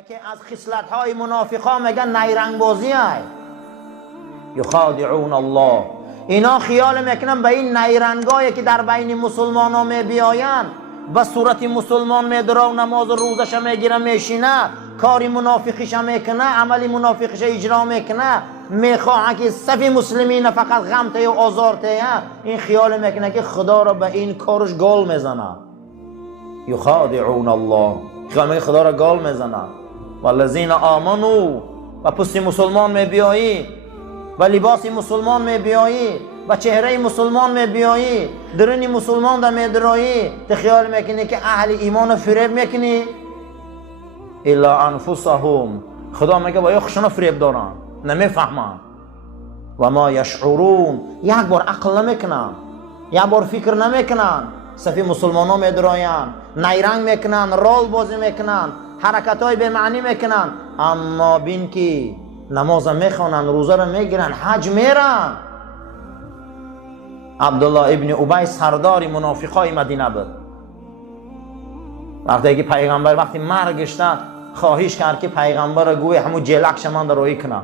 یکی از خصلت‌های منافقا میگن نیرنگ بازی های یخادعون الله. اینا خیال میکنن به این نیرنگایی که در بین مسلمان ها میبیاین به صورت مسلمان میدرو، نماز و روزش میگیره، میشینه، کاری منافقیش میکنه، عملی منافقیش اجرا میکنه، میخواه که صف مسلمین فقط غمته و آزارته. این خیال میکنه که خدا را به این کارش گال میزنه. یخادعون الله، خیال میکنه خدا را گال میزنه. والذین آمنو، و پشت مسلمان میبیایی، و لباس مسلمان میبیایی، و چهره مسلمان میبیایی، درنی مسلمان دا میدرایی، تو خیال میکنی که اهل ایمان فریب میکنی؟ الا انفسهم، خدا میگه با خودشون فریب دارن، نمیفهمن. و ما یشعرون، یک بار عقل نمیکنن، یک بار فکر نمیکنن. صف مسلمان ها میدراین، نیرنگ میکنن، رول بازی میکنن، حرکت های به معنی میکنن، اما بین که نماز میخوانن، روزه رو میگیرن، حج میرن. عبدالله ابن ابی سرداری منافقای مدینه بود. وقتی که پیغمبر وقتی مرگش ده خواهش کرد که پیغمبر گوی همو جلکش من در روی کنه.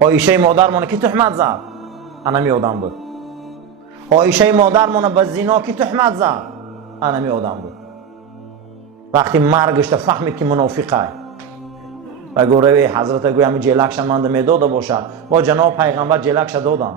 عایشه مادر مونه که تهمت زد، انمی آدم بود. عایشه مادر مونه به زنا که تهمت زد، انمی آدم بود. وقتی مرگش ده فهمید که منافقه و گوره حضرت گوی همو جلکش من ده میداده باشه، با جناب پیغمبر جلکش دادن.